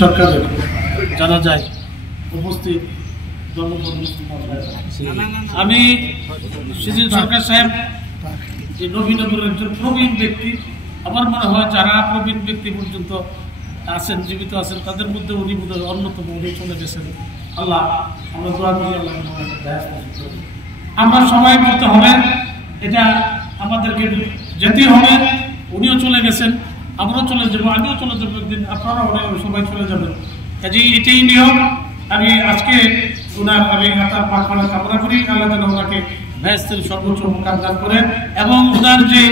সরকারের জানা যায় উপস্থিত আমি সিজিল সরকার সাহেব যে নবীনগরের একজন প্রবীণ ব্যক্তি। আমার মনে হয় যারা প্রবীণ ব্যক্তি পর্যন্ত আছেন, জীবিত আছেন, তাদের মধ্যে উনি বোধহয় অন্যতম। উনি চলে গেছেন। আল্লাহ আমরা দোয়া করি আল্লাহ আমরা সবাই করতে হবে, এটা আমাদেরকে যেতেই হবে। উনিও চলে গেছেন, আমরাও চলে যাবো, আমিও চলে যাবো একদিন, আপনারাও সবাই চলে যাবেন। কাজে এটাই নিয়ম। আমি আজকে ওনার তার পাকখানা কামনা করি, আল্লাহ যেন ওনাকে বেহেশতের সর্বোচ্চ মুকাম দান করেন এবং ওনার যে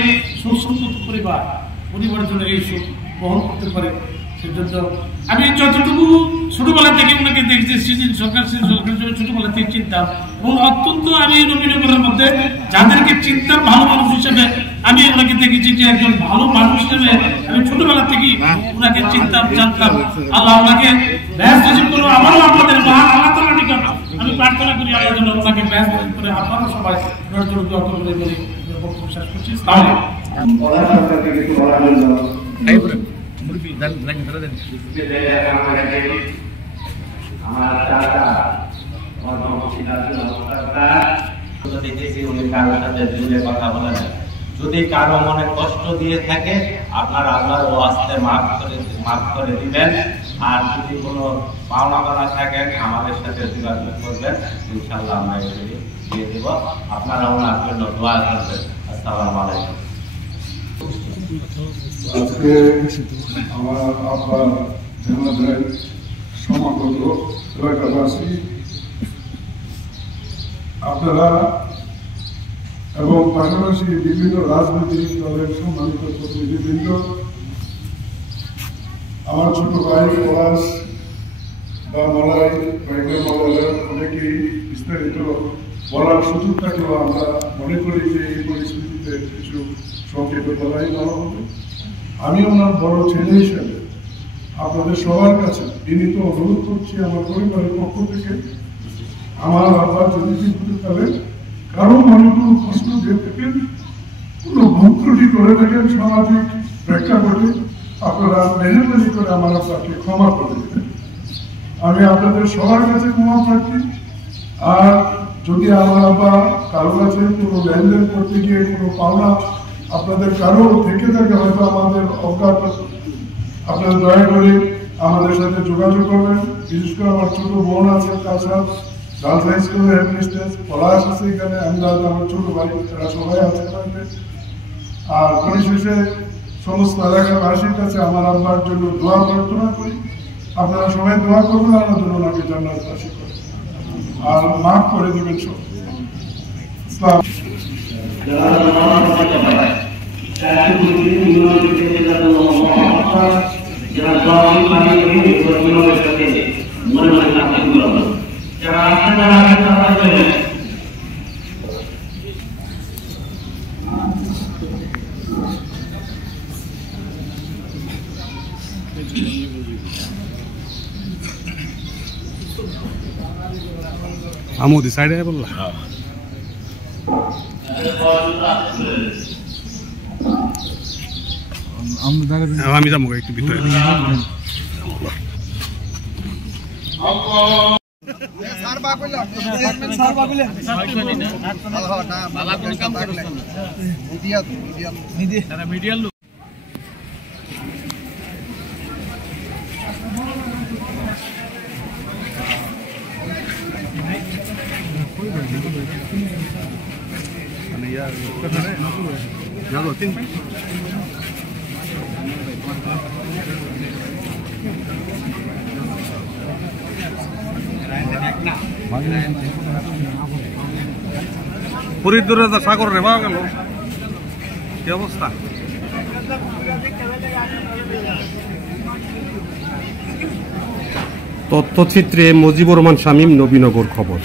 সুসম্মত পরিবার জন্য এই সুখ বহন করতে পারে। সেজন্য আমি যতটুকু ছোটবেলা থেকে ওনাকে দেখছি, সিজিল সরকার জন্য ছোটবেলা থেকে চিনতাম এবং অত্যন্ত আমি নবীনগরের মধ্যে যাদেরকে চিনতাম ভালো মানুষ হিসেবে আমি ওনাকে দেখেছি যে একজন ভালো মানুষ হিসেবে আমি ছোটবেলা থেকেই ওনাকে চিনতাম, জানতাম। আল্লাহ ওনাকে বেহেশত নসিব করুন। আমারও আপনাদের মহান আল্লাহ তাআলার নিকট আমি প্রার্থনা করি আল্লাহ যেন ওনাকে বেহেশত নসিব করে। আপনারা সবাই ওনার জন্য দোয়া করবেন বলে বক্তব্য শেষ করছি। যদি কারো মনে কষ্ট দিয়ে থাকে আপনারা আল্লাহর ওয়াস্তে মাফ করে দিবেন। আর যদি কোনো পাওনা পাওনা থাকে আমাদের সাথে যোগাযোগ করবেন, ইনশাআল্লাহ আমরা এগুলি দিয়ে দেব। আপনারা ওনার জন্য দোয়া করবেন। আসসালামু আলাইকুম। আজকে আমার আব্বা জানাজায় সমাগত এলাকাবাসী, আপনারা এবং পাশাপাশি বিভিন্ন রাজনৈতিক দলের সম্মানিত প্রতিনিধিবৃন্দ, আমার ছোট ভাই পলাশ বা মলাই বাইকের মলার অনেকেই বিস্তারিত বলার সুযোগ থাকলেও আমরা মনে করি যে এই পরিস্থিতিতে কিছু সংক্ষেপে বলাই নেওয়া হবে। আমি ওনার বড় ছেলে হিসেবে আপনাদের সবার কাছে বিনীত অনুরোধ করছি, আমার পরিবারের পক্ষ থেকে, আমার আব্বা যদি বিপদকালে কারো মনে কোনো প্রশ্ন দিয়ে থাকেন, কোনো ভুল ত্রুটি করে থাকেন সামাজিক প্রেক্ষাপটে, আপনারা মেহরবানি করে আমার আব্বাকে ক্ষমা করে দেবেন। আমি আপনাদের সবার কাছে ক্ষমা প্রার্থী। আর যদি আমার আব্বা কারো কাছে কোনো লেনদেন করতে গিয়ে কোনো পাওনা আপনাদের কারো থেকে থাকে, হয়তো আমাদের অজ্ঞাত, আপনারা দয়া করে আমাদের সাথে যোগাযোগ করবেন। বিশেষ করে আমার ছোট বোন আছে, তাছাড়া গার্লস হাই স্কুলের হেডমিস্ট্রেস পলাশ আছে এখানে, আমদাদ আমার ছোট ভাই, তারা সবাই আছে। আর পরিশেষে সমস্ত এলাকাবাসীর কাছে আমার আব্বার জন্য দোয়া প্রার্থনা করি। আপনারা সবাই দোয়া করবেন, আল্লাহ জন্য ওনাকে জান্নাতবাসী করে আর মাফ করে দেবেন সব। ইসলাম আমোদি সাইডে বললা আমি যাবো একটু ভিতরে। ফরিদপুরে সাগর রে পাওয়া গেল, কি অবস্থা? তথ্যচিত্রে মজিবুর রহমান শামীম, নবীনগর খবর।